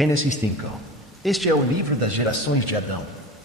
Gênesis 5. Este é o livro das gerações de Adão.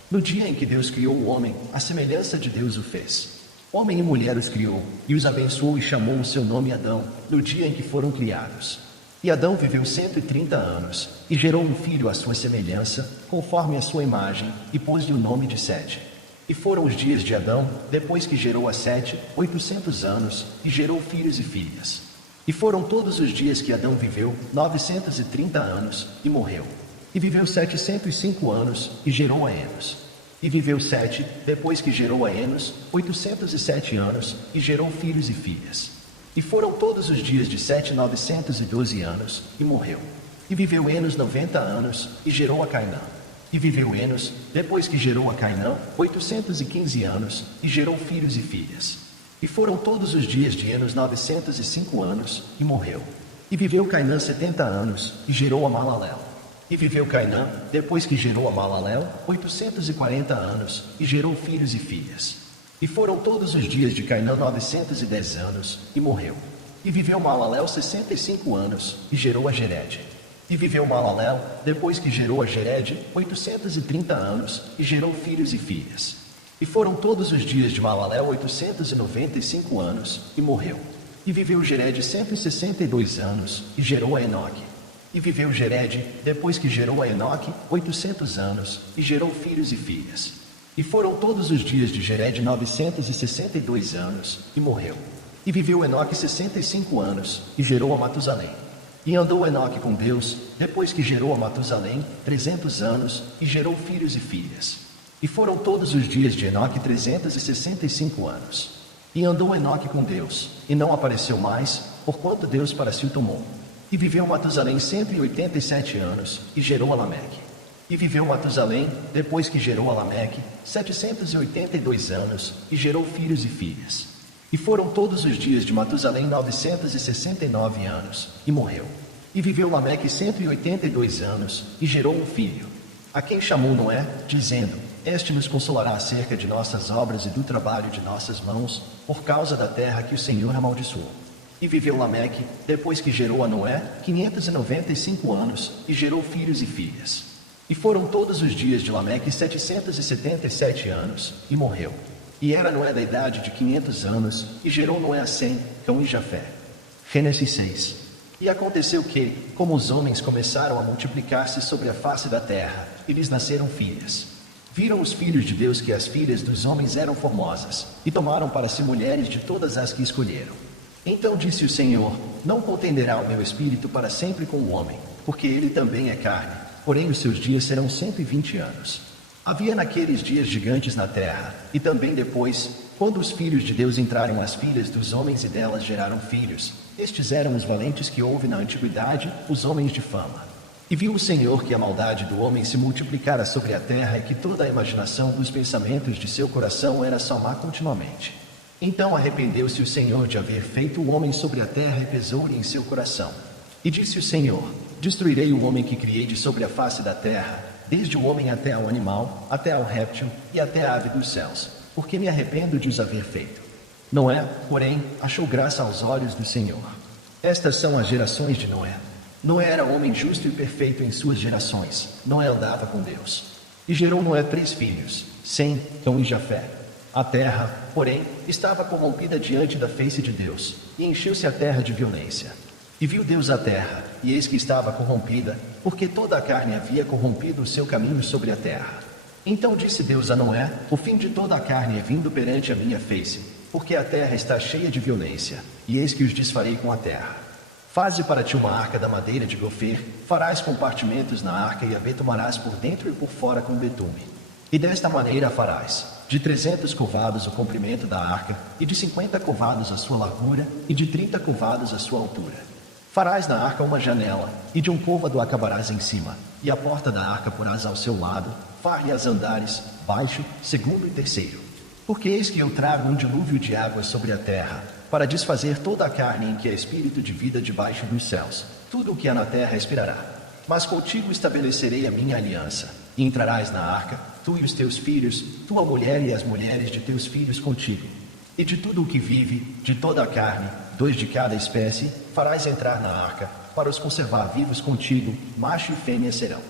No dia em que Deus criou o homem, à semelhança de Deus o fez. Homem e mulher os criou, e os abençoou e chamou o seu nome Adão, no dia em que foram criados. E Adão viveu 130 anos, e gerou um filho à sua semelhança, conforme a sua imagem, e pôs-lhe o nome de Sete. E foram os dias de Adão, depois que gerou a Sete, 800 anos, e gerou filhos e filhas. E foram todos os dias que Adão viveu, 930 anos, e morreu. E viveu 705 anos, e gerou a Enos. E viveu Sete, depois que gerou a Enos, 807 anos, e gerou filhos e filhas. E foram todos os dias de Sete 912 anos, e morreu. E viveu Enos 90 anos, e gerou a Cainã. E viveu Enos, depois que gerou a Cainã, 815 anos, e gerou filhos e filhas. E foram todos os dias de Enos 905 anos, e morreu. E viveu Cainã 70 anos, e gerou a Malalel. E viveu Cainã, depois que gerou a Malalel, 840 anos, e gerou filhos e filhas. E foram todos os dias de Cainã 910 anos, e morreu. E viveu Malalel 65 anos, e gerou a Jered. E viveu Malalel, depois que gerou a Jered, 830 anos, e gerou filhos e filhas. E foram todos os dias de Malalel 895 anos, e morreu. E viveu Jered 162 anos, e gerou a Enoque. E viveu Jered, depois que gerou a Enoque, 800 anos, e gerou filhos e filhas. E foram todos os dias de Jered 962 anos, e morreu. E viveu Enoque 65 anos, e gerou a Matusalém. E andou Enoque com Deus, depois que gerou a Matusalém, 300 anos, e gerou filhos e filhas. E foram todos os dias de Enoque 365 anos. E andou Enoque com Deus, e não apareceu mais, porquanto Deus para si o tomou. E viveu Matusalém 187 anos, e gerou a Lameque. E viveu Matusalém, depois que gerou a Lameque, 782 anos, e gerou filhos e filhas. E foram todos os dias de Matusalém 969 anos, e morreu. E viveu Lameque 182 anos, e gerou um filho, a quem chamou Noé, dizendo: Este nos consolará acerca de nossas obras e do trabalho de nossas mãos, por causa da terra que o Senhor amaldiçoou. E viveu Lameque, depois que gerou a Noé, 595 anos, e gerou filhos e filhas. E foram todos os dias de Lameque 777 anos, e morreu. E era Noé da idade de 500 anos, e gerou Noé a Sem, Cão e Jafé. Gênesis 6. E aconteceu que, como os homens começaram a multiplicar-se sobre a face da terra, e lhes nasceram filhas, viram os filhos de Deus que as filhas dos homens eram formosas, e tomaram para si mulheres de todas as que escolheram. Então disse o Senhor: Não contenderá o meu espírito para sempre com o homem, porque ele também é carne, porém os seus dias serão 120 anos. Havia naqueles dias gigantes na terra, e também depois, quando os filhos de Deus entraram as filhas dos homens e delas geraram filhos. Estes eram os valentes que houve na antiguidade, os homens de fama. E viu o Senhor que a maldade do homem se multiplicara sobre a terra, e que toda a imaginação dos pensamentos de seu coração era só má continuamente. Então arrependeu-se o Senhor de haver feito o homem sobre a terra, e pesou-lhe em seu coração. E disse o Senhor: Destruirei o homem que criei de sobre a face da terra, desde o homem até ao animal, até ao réptil e até a ave dos céus, porque me arrependo de os haver feito. Noé, porém, achou graça aos olhos do Senhor. Estas são as gerações de Noé. Noé era homem justo e perfeito em suas gerações. Noé andava com Deus. E gerou Noé 3 filhos, Sem, Cão e Jafé. A terra, porém, estava corrompida diante da face de Deus, e encheu-se a terra de violência. E viu Deus a terra, e eis que estava corrompida, porque toda a carne havia corrompido o seu caminho sobre a terra. Então disse Deus a Noé: O fim de toda a carne é vindo perante a minha face, porque a terra está cheia de violência, e eis que os desfarei com a terra. Faze para ti uma arca da madeira de gofer, farás compartimentos na arca, e a betumarás por dentro e por fora com betume. E desta maneira a farás: de 300 covados o comprimento da arca, e de 50 covados a sua largura, e de 30 covados a sua altura. Farás na arca uma janela, e de um côvado acabarás em cima, e a porta da arca porás ao seu lado, far-lhe as andares, baixo, segundo e terceiro. Porque eis que eu trago um dilúvio de águas sobre a terra, para desfazer toda a carne em que há espírito de vida debaixo dos céus. Tudo o que há na terra expirará. Mas contigo estabelecerei a minha aliança, e entrarás na arca, tu e os teus filhos, tua mulher e as mulheres de teus filhos contigo. E de tudo o que vive, de toda a carne, 2 de cada espécie, farás entrar na arca, para os conservar vivos contigo, macho e fêmea serão.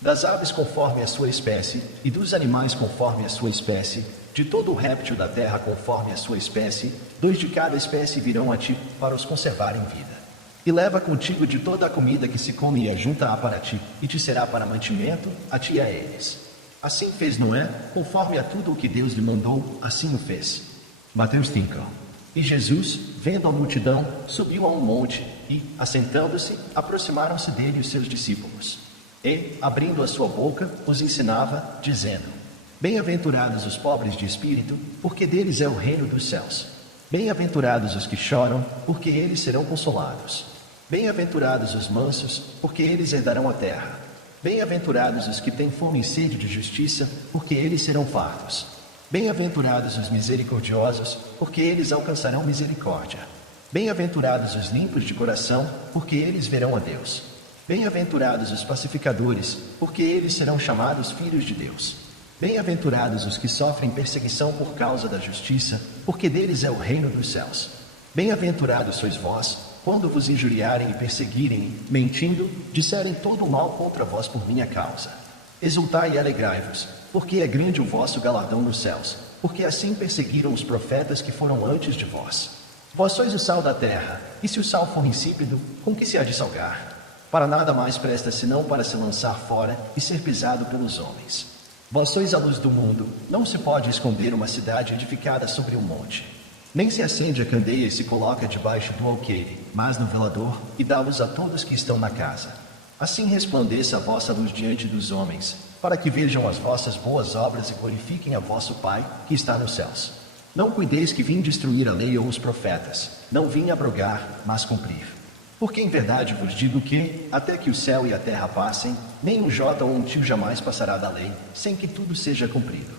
Das aves conforme a sua espécie, e dos animais conforme a sua espécie, de todo o réptil da terra conforme a sua espécie, 2 de cada espécie virão a ti, para os conservar em vida. E leva contigo de toda a comida que se come e ajunta-a para ti, e te será para mantimento, a ti e a eles. Assim fez Noé, conforme a tudo o que Deus lhe mandou, assim o fez. Mateus 5. E Jesus, vendo a multidão, subiu a um monte, e, assentando-se, aproximaram-se dele os seus discípulos. E, abrindo a sua boca, os ensinava, dizendo: Bem-aventurados os pobres de espírito, porque deles é o reino dos céus. Bem-aventurados os que choram, porque eles serão consolados. Bem-aventurados os mansos, porque eles herdarão a terra. Bem-aventurados os que têm fome e sede de justiça, porque eles serão fartos. Bem-aventurados os misericordiosos, porque eles alcançarão misericórdia. Bem-aventurados os limpos de coração, porque eles verão a Deus. Bem-aventurados os pacificadores, porque eles serão chamados filhos de Deus. Bem-aventurados os que sofrem perseguição por causa da justiça, porque deles é o reino dos céus. Bem-aventurados sois vós, quando vos injuriarem e perseguirem, mentindo, disserem todo o mal contra vós por minha causa. Exultai e alegrai-vos, porque é grande o vosso galardão nos céus, porque assim perseguiram os profetas que foram antes de vós. Vós sois o sal da terra, e se o sal for insípido, com que se há de salgar? Para nada mais presta senão para se lançar fora e ser pisado pelos homens. Vós sois a luz do mundo, não se pode esconder uma cidade edificada sobre um monte. Nem se acende a candeia e se coloca debaixo do alqueire, mas no velador, e dá luz a todos que estão na casa. Assim resplandeça a vossa luz diante dos homens, para que vejam as vossas boas obras e glorifiquem a vosso Pai, que está nos céus. Não cuideis que vim destruir a lei ou os profetas, não vim abrogar, mas cumprir. Porque em verdade vos digo que, até que o céu e a terra passem, nem um jota ou um tio jamais passará da lei, sem que tudo seja cumprido.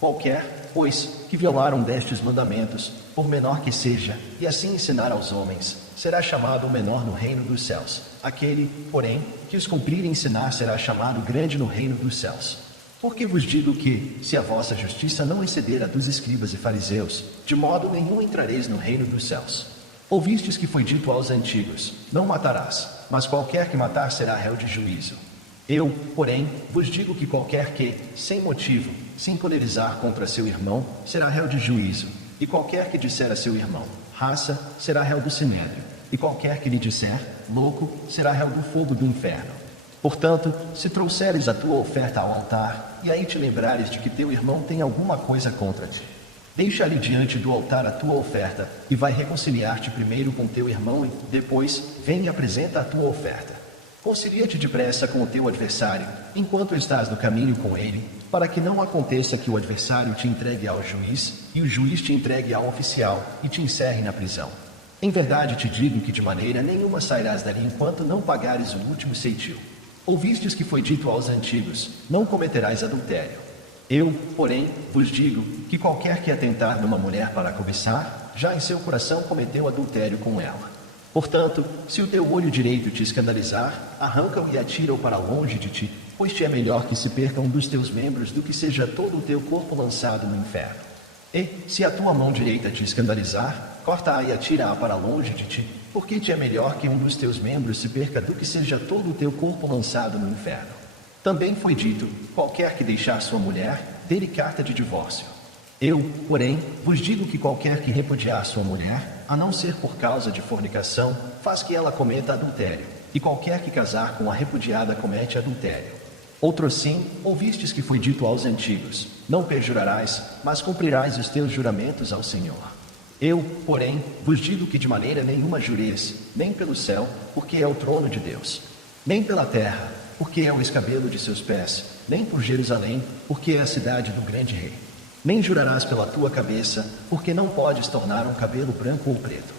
Qualquer, pois, que violar um destes mandamentos, por menor que seja, e assim ensinar aos homens, será chamado o menor no reino dos céus. Aquele, porém, que os cumprir e ensinar será chamado grande no reino dos céus. Porque vos digo que, se a vossa justiça não exceder a dos escribas e fariseus, de modo nenhum entrareis no reino dos céus. Ouvistes que foi dito aos antigos: não matarás, mas qualquer que matar será réu de juízo. Eu, porém, vos digo que qualquer que, sem motivo, se encolerizar contra seu irmão, será réu de juízo. E qualquer que disser a seu irmão: raça, será réu do sinédrio. E qualquer que lhe disser: louco, será réu do fogo do inferno. Portanto, se trouxeres a tua oferta ao altar, e aí te lembrares de que teu irmão tem alguma coisa contra ti, deixa ali diante do altar a tua oferta, e vai reconciliar-te primeiro com teu irmão, e depois vem e apresenta a tua oferta. Concilia-te depressa com o teu adversário, enquanto estás no caminho com ele, para que não aconteça que o adversário te entregue ao juiz, e o juiz te entregue ao oficial, e te encerre na prisão. Em verdade te digo que de maneira nenhuma sairás dali enquanto não pagares o último ceitil. Ouvistes que foi dito aos antigos: não cometerás adultério. Eu, porém, vos digo que qualquer que atentar numa mulher para cobiçar, já em seu coração cometeu adultério com ela. Portanto, se o teu olho direito te escandalizar, arranca-o e atira-o para longe de ti, pois te é melhor que se perca um dos teus membros do que seja todo o teu corpo lançado no inferno. E, se a tua mão direita te escandalizar, corta-a e atira-a para longe de ti, porque te é melhor que um dos teus membros se perca do que seja todo o teu corpo lançado no inferno. Também foi dito: qualquer que deixar sua mulher, dê-lhe carta de divórcio. Eu, porém, vos digo que qualquer que repudiar sua mulher, a não ser por causa de fornicação, faz que ela cometa adultério, e qualquer que casar com a repudiada comete adultério. Outrosim, ouvistes que foi dito aos antigos: não perjurarás, mas cumprirás os teus juramentos ao Senhor. Eu, porém, vos digo que de maneira nenhuma jureis, nem pelo céu, porque é o trono de Deus, nem pela terra, porque é o escabelo de seus pés, nem por Jerusalém, porque é a cidade do grande rei. Nem jurarás pela tua cabeça, porque não podes tornar um cabelo branco ou preto.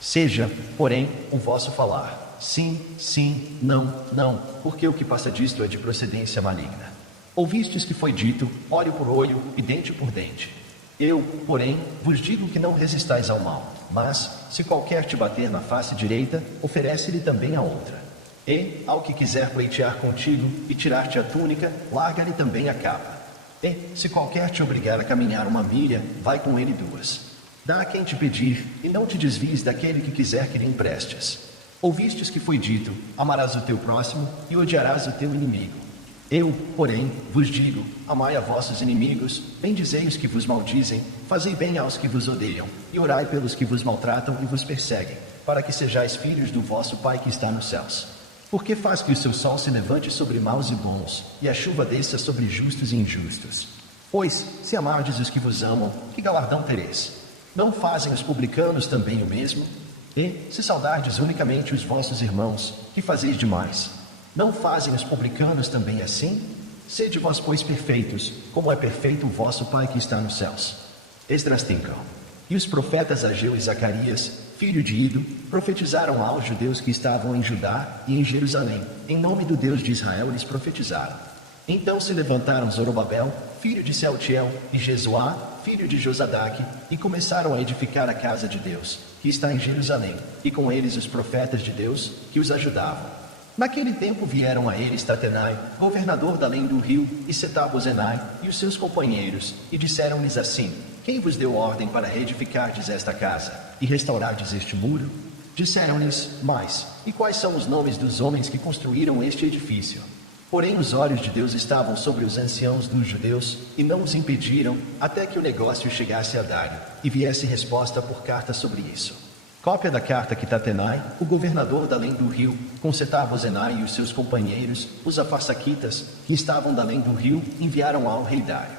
Seja, porém, o vosso falar: sim, sim, não, não, porque o que passa disto é de procedência maligna. Ouvistes que foi dito: olho por olho e dente por dente. Eu, porém, vos digo que não resistais ao mal, mas, se qualquer te bater na face direita, oferece-lhe também a outra. E, ao que quiser pleitear contigo e tirar-te a túnica, larga-lhe também a capa. E, se qualquer te obrigar a caminhar 1 milha, vai com ele 2. Dá a quem te pedir, e não te desvies daquele que quiser que lhe emprestes. Ouvistes que foi dito: amarás o teu próximo e odiarás o teu inimigo. Eu, porém, vos digo: amai a vossos inimigos, bendizei os que vos maldizem, fazei bem aos que vos odeiam, e orai pelos que vos maltratam e vos perseguem, para que sejais filhos do vosso Pai que está nos céus. Porque faz que o seu sol se levante sobre maus e bons, e a chuva desça sobre justos e injustos. Pois, se amardes os que vos amam, que galardão tereis? Não fazem os publicanos também o mesmo? E, se saudardes unicamente os vossos irmãos, que fazeis demais? Não fazem os publicanos também assim? Sede vós, pois, perfeitos, como é perfeito o vosso Pai que está nos céus. Esdras 5. E os profetas Ageu e Zacarias, filho de Ido, profetizaram aos judeus que estavam em Judá e em Jerusalém. Em nome do Deus de Israel eles profetizaram. Então se levantaram Zorobabel, filho de Sealtiel, e Jesuá, filho de Josadaque, e começaram a edificar a casa de Deus, que está em Jerusalém, e com eles os profetas de Deus, que os ajudavam. Naquele tempo vieram a eles Tatenai, governador da além do rio, e Setar-Bozenai, e os seus companheiros, e disseram-lhes assim: quem vos deu ordem para reedificardes esta casa, e restaurardes este muro? Disseram-lhes: mais, e quais são os nomes dos homens que construíram este edifício? Porém os olhos de Deus estavam sobre os anciãos dos judeus, e não os impediram, até que o negócio chegasse a Dário, e viesse resposta por carta sobre isso. Cópia da carta que Tatenai, o governador da além do rio, com Setar-Bozenai e os seus companheiros, os afarsaquitas, que estavam da além do rio, enviaram ao rei Dário.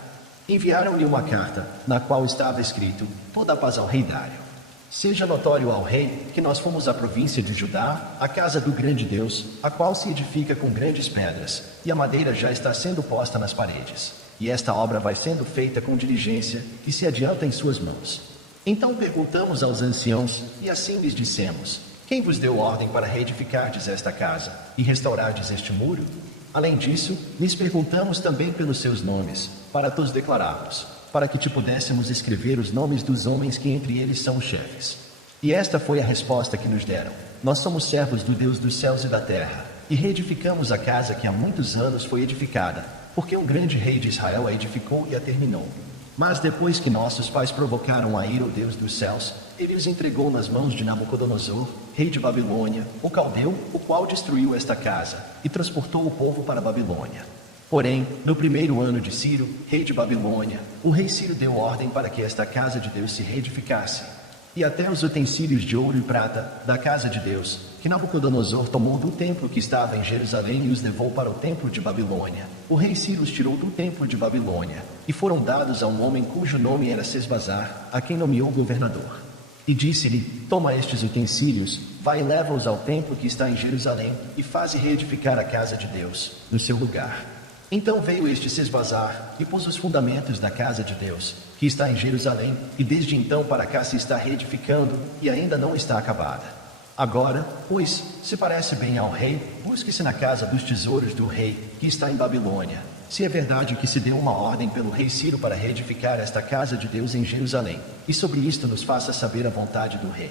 Enviaram-lhe uma carta, na qual estava escrito: toda a paz ao rei Dário. Seja notório ao rei que nós fomos à província de Judá, a casa do grande Deus, a qual se edifica com grandes pedras, e a madeira já está sendo posta nas paredes, e esta obra vai sendo feita com diligência, e se adianta em suas mãos. Então perguntamos aos anciãos, e assim lhes dissemos: quem vos deu ordem para reedificardes esta casa, e restaurardes este muro? Além disso, lhes perguntamos também pelos seus nomes, para te os declararmos, para que te pudéssemos escrever os nomes dos homens que entre eles são os chefes. E esta foi a resposta que nos deram: nós somos servos do Deus dos céus e da terra, e reedificamos a casa que há muitos anos foi edificada, porque um grande rei de Israel a edificou e a terminou. Mas depois que nossos pais provocaram a ira ao Deus dos céus, ele os entregou nas mãos de Nabucodonosor, rei de Babilônia, o caldeu, o qual destruiu esta casa, e transportou o povo para a Babilônia. Porém, no primeiro ano de Ciro, rei de Babilônia, o rei Ciro deu ordem para que esta casa de Deus se reedificasse. E até os utensílios de ouro e prata da casa de Deus, que Nabucodonosor tomou do templo que estava em Jerusalém e os levou para o templo de Babilônia. O rei Ciro os tirou do templo de Babilônia, e foram dados a um homem cujo nome era Sesbazar, a quem nomeou governador. E disse-lhe: toma estes utensílios, vai e leva-os ao templo que está em Jerusalém, e faze reedificar a casa de Deus, no seu lugar. Então veio este Sesbazar, e pôs os fundamentos da casa de Deus, que está em Jerusalém, e desde então para cá se está reedificando, e ainda não está acabada. Agora, pois, se parece bem ao rei, busque-se na casa dos tesouros do rei, que está em Babilônia, se é verdade que se deu uma ordem pelo rei Ciro para reedificar esta casa de Deus em Jerusalém, e sobre isto nos faça saber a vontade do rei.